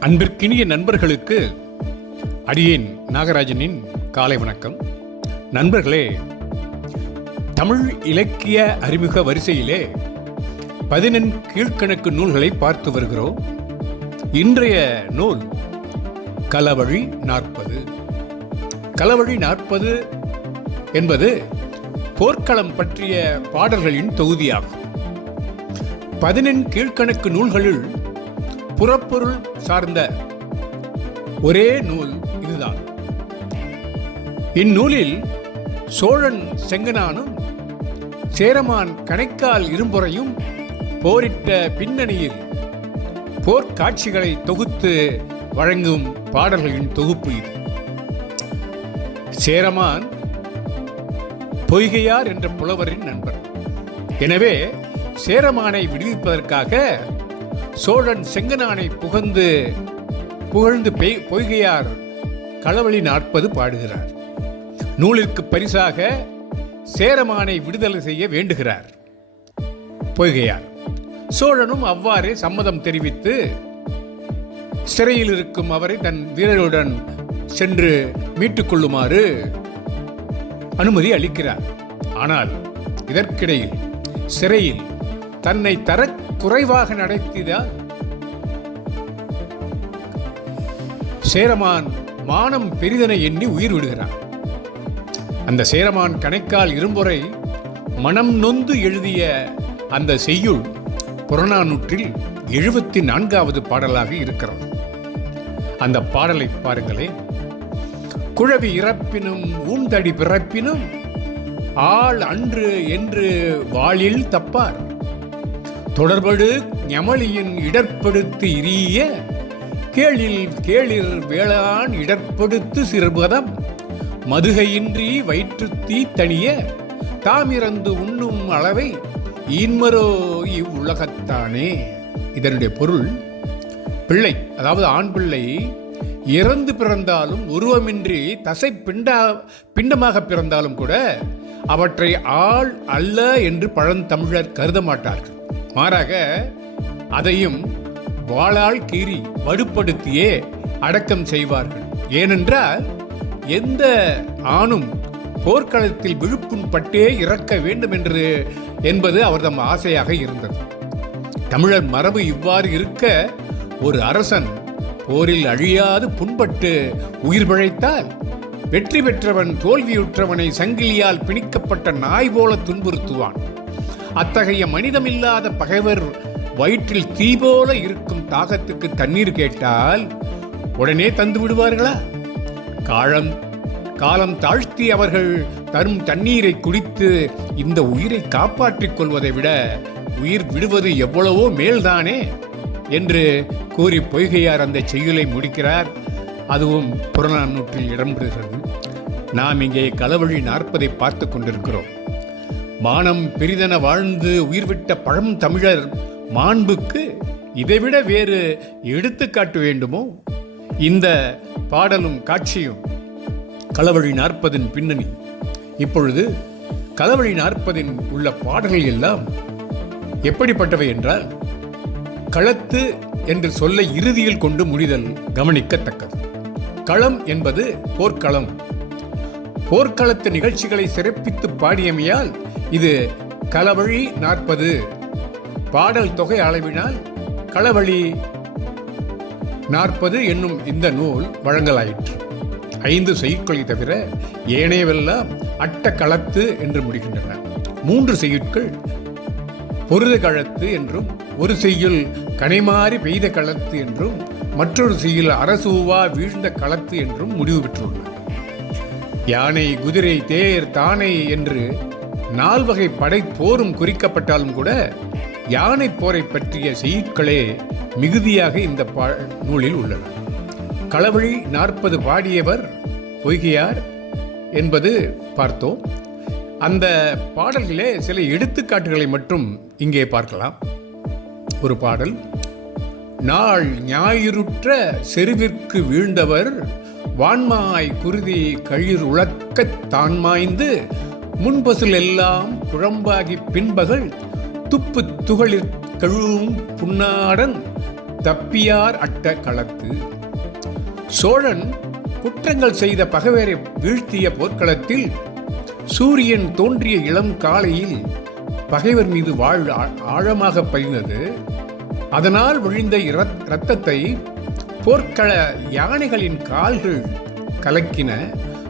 அன்பிற்கினிய நண்பர்களுக்கு அடியேன் நாகராஜனின் காலை வணக்கம். நண்பர்களே தமிழ் இலக்கிய அறிமுக வரிசையிலே பதினெண் கீழ்க்கணக்கு நூல்களை பார்த்து வருகிறோம். இன்றைய நூல் கலவழி நாற்பது. கலவழி நாற்பது என்பது போர்க்களம் பற்றிய பாடல்களின் தொகுதியாகும். பதினெண் கீழ்க்கணக்கு நூல்களில் புறப்பொருள் சார்ந்த ஒரே நூல் இதுதான். இந்நூலில் சோழன் செங்கனானும் சேரமான் கணைக்கால் இரும்புறையும் போரிட்ட பின்னணியில் போர்க்காட்சிகளை தொகுத்து வழங்கும் பாடல்களின் தொகுப்பு இது. சேரமான் பொய்கையார் என்ற புலவரின் நண்பர். எனவே சேரமானை விடுவிப்பதற்காக சோழன் செங்கனானை புகழ்ந்து புகழ்ந்து பெய் பொய்கையார் களவழி நாற்பது பாடுகிறார். நூலிற்கு பரிசாக சேரமானை விடுதலை செய்ய வேண்டுகிறார். பொய்கையார். சோழனும் அவ்வாறே சம்மதம் தெரிவித்து சிறையில் இருக்கும் அவரை தன் வீரருடன் சென்று மீட்டுக் கொள்ளுமாறு அனுமதி அளிக்கிறார். ஆனால் இதற்கிடையில் சிறையில் தன்னை தர குறைவாக நடத்தியதால் சேரமான் மானம் பெரிதனை எண்ணி உயிர் விடுகிறான். அந்த சேரமான் கணைக்கால் இரும்பொறை மனம் நொந்து எழுதிய அந்த செய்யுள் புறநானூற்றில் எழுபத்தி நான்காவது பாடலாக இருக்கிறது. அந்த பாடலை பாருங்களே. குழவி இறப்பினும் ஊந்தடி பிறப்பினும் ஆள் அன்று என்று வாளில் தப்பார். தொடர்படு ஞமளியின் இடர்படுத்து இரிய கேளில் கேளிர் வேளாண் இடர்படுத்து சிறுபதம். மதுகையின்றி வயிற்றுத்தீ தணிய தாமிறந்து உண்ணும் அளவை ஈன்மரோ இவ்வுலகத்தானே. இதனுடைய பொருள் பிள்ளை அதாவது ஆண் பிள்ளை இறந்து பிறந்தாலும் உருவமின்றி தசை பிண்டா பிண்டமாக பிறந்தாலும் கூட அவற்றை ஆள் அல்ல என்று பழந்தமிழர் கருத மாட்டார்கள் மாறாக அதையும் வாளால் கீறி வடுப்படுத்தியே அடக்கம் செய்வார்கள். ஏனென்றால் எந்த ஆணும் போர்க்களத்தில் விழுப்புண் பட்டே இறக்க வேண்டும் என்று என்பது அவர்தம் ஆசையாக இருந்தது. தமிழர் மரபு இவ்வாறு இருக்க ஒரு அரசன் போரில் அழியாது புண்பட்டு உயிர் பிழைத்தால் வெற்றி பெற்றவன் தோல்வியுற்றவனை சங்கிலியால் பிணிக்கப்பட்ட நாய் போல துன்புறுத்துவான். அத்தகைய மனிதமில்லாத பகைவர் வயிற்றில் தீ போல இருக்கும் தாகத்துக்கு தண்ணீர் கேட்டால் உடனே தந்து விடுவார்களா? காலம் காலம் தாழ்த்தி அவர்கள் தரும் தண்ணீரை குடித்து இந்த உயிரை காப்பாற்றிக் கொள்வதை விட உயிர் விடுவது எவ்வளவோ மேல்தானே? என்று கூறி பொய்கையார் அந்த செய்யுளை முடிக்கிறார். அதுவும் புறநானூற்றில் இடம்பெறுகிறது. நாம் இங்கே களவழி நாற்பதை பார்த்து கொண்டிருக்கிறோம். மானம் பெரிதென வாழ்ந்து உயிர்விட்ட பழம் தமிழர் மாண்புக்கு இதைவிட வேறு எடுத்துக்காட்டு வேண்டுமோ? இந்த பாடலும் காட்சியும் களவழி நாற்பதின் பின்னணி. இப்பொழுது களவழி நாற்பதின் உள்ள பாடல்கள் எல்லாம் எப்படிப்பட்டவை என்றால் களத்து என்று சொல்ல இறுதியில் கொண்டு முடிதல் கவனிக்கத்தக்கது. களம் என்பது போர்க்களம். போர்க்களத்து நிகழ்ச்சிகளை சிறப்பித்து பாடியமையால் இது களவழி நாற்பது. பாடல் தொகை அளவினால் களவழி நாற்பது என்னும் இந்த நூல் வழங்கலாயிற்று. ஐந்து செய்யுட்களை தவிர ஏனையவெல்லாம் அட்ட களத்து என்று முடிகின்றன. மூன்று செய்யுட்கள் பொருத களத்து என்றும் ஒரு செய்யுள் கனைமாறி பெய்த களத்து என்றும் மற்றொரு செய்யுள் அரசூவா வீழ்ந்த களத்து என்றும் முடிவு பெற்றுள்ளன யானை குதிரை தேர் தானை என்று நால்வகை படை போரும் குறிக்கப்பட்டாலும் கூட யானை போரை பற்றிய செய்யுட்களே மிகுதியாக இந்த பா நூலில் உள்ளன. களவழி நாற்பது பாடியவர் பொய்கையார் என்பது பார்த்தோம். அந்த பாடல்களே சில எடுத்துக்காட்டுகளை மட்டும் இங்கே பார்க்கலாம். ஒரு பாடல் நாள் ஞாயிறுற்ற செருவிற்கு வீழ்ந்தவர் வான்மாய் குருதி கழிர் உழக்கத் தான்மாய்ந்து முன்பசுல் எல்லாம் குழம்பாகி பின்பகல் துப்பு துகளிற் கழுவும் புன்னாடன் தப்பியார் அட்ட களத்து. சோழன் குற்றங்கள் செய்த பகைவரை வீழ்த்திய போர்க்களத்தில் சூரியன் தோன்றிய இளம் காலையில் பகைவர் மீது வாழ் ஆ- ஆழமாக பதிந்தது. அதனால் விழிந்த இரத்- இரத்தத்தை போர்க்கள யானைகளின் கால்கள் கலக்கின.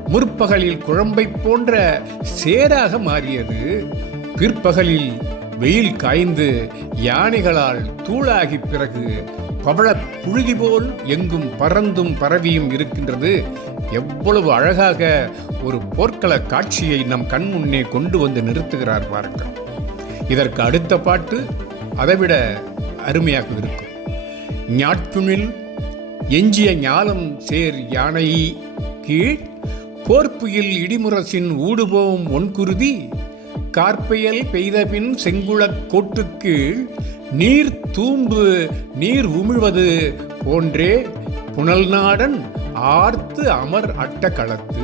முற்பகலில் குழம்பை போன்ற சேராக மாறியது. பிற்பகலில் வெயில் காய்ந்து யானைகளால் தூளாகி பிறகு பவள புழுதி போல் எங்கும் பறந்தும் பரவியும் இருக்கின்றது. எவ்வளவு அழகாக ஒரு போர்க்கள காட்சியை நம் கண் முன்னே கொண்டு வந்து நிறுத்துகிறார் பாருங்கள். இதற்கு அடுத்த பாட்டு அதைவிட அருமையாக இருக்கும். ஞாட்புணில் எஞ்சிய ஞாலம் சேர் யானை கீழ் போர்ப்புயில் இடிமுரசின் ஊடுபோம் ஒன்குருதி கார்ப்பெயல் பெய்தபின் செங்குளக் கோட்டுக்கு நீர் தூம்பு நீர் உமிழ்வது போன்றே புனல்நாடன் ஆர்த்து அமர் அட்ட களத்து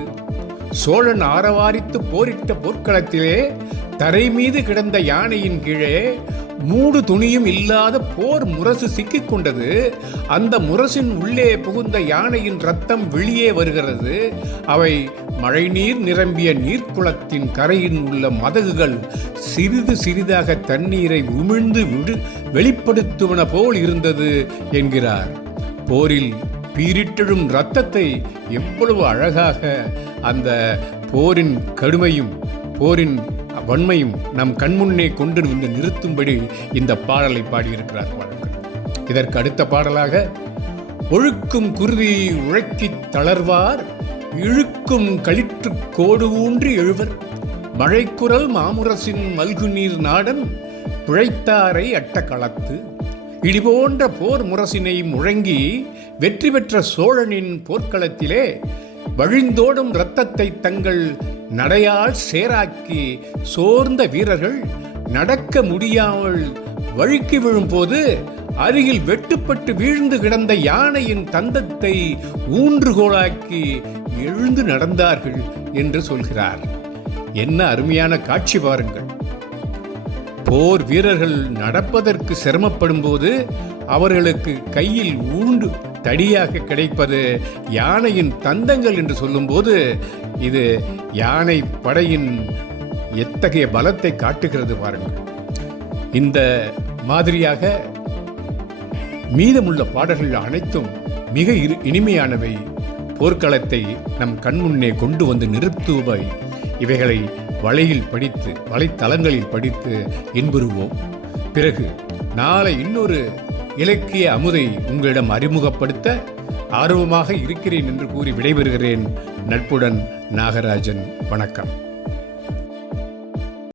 சோழன் ஆரவாரித்து போரிட்ட போர்க்களத்திலே தரை மீது கிடந்த யானையின் கீழே மூடு துணியும் இல்லாத போர் முரசு சிக்கிக் கொண்டது. அந்த முரசின் உள்ளே புகுந்த யானையின் ரத்தம் வெளியே வருகிறது. அவை மழைநீர் நிரம்பிய நீர்க்குளத்தின் கரையில் உள்ள மதகுகள் சிறிது சிறிதாக தண்ணீரை உமிழ்ந்து விடு வெளிப்படுத்துவன போல் இருந்தது என்கிறார். போரில் பீரிட்டெழும் இரத்தத்தை எவ்வளவு அழகாக அந்த போரின் கடுமையும் போரின் வன்மையும் நம் கண்முன்னே கொண்டு வந்து நிறுத்தும்படி இந்த பாடலை பாடியிருக்கிறார் பாடல்கள் இதற்கு அடுத்த பாடலாக ஒழுக்கும் குருதி உழைக்கித் தளர்வார் இழுக்கும் களிற்று கோடு ஊன்றி எழுவர். மழைக்குரல் மாமுரசின் மல்குநீர் நாடன் பிழைத்தாரை அட்ட களத்து. இடிபோன்ற போர் முரசினை முழங்கி வெற்றி பெற்ற சோழனின் போர்க்களத்திலே வழிந்தோடும் இரத்தத்தை தங்கள் நடையால் சேராக்கி சோர்ந்த வீரர்கள் நடக்க முடியாமல் வழுக்கி விழும்போது அருகில் வெட்டுப்பட்டு வீழ்ந்து கிடந்த யானையின் தந்தத்தை ஊன்றுகோலாக்கி எழுந்து நடந்தார்கள் என்று சொல்கிறார். என்ன அருமையான காட்சி பாருங்கள். போர் வீரர்கள் நடப்பதற்கு சிரமப்படும் போது அவர்களுக்கு கையில் ஊண்டு தடியாக கிடைப்பது யானையின் தந்தங்கள் என்று சொல்லும்போது இது யானை படையின் எத்தகைய பலத்தை காட்டுகிறது பாருங்கள். இந்த மாதிரியாக மீதமுள்ள பாடல்கள் அனைத்தும் மிக இரு இனிமையானவை. போர்க்களத்தை நம் கண்முன்னே கொண்டு வந்து நிறுத்துவை இவைகளை வலையில் படித்து வலைத்தளங்களில் படித்து இன்புறுவோம். பிறகு நாளை இன்னொரு இலக்கிய அமுதை உங்களிடம் அறிமுகப்படுத்த ஆர்வமாக இருக்கிறேன் என்று கூறி விடைபெறுகிறேன் நட்புடன் நாகராஜன். வணக்கம்.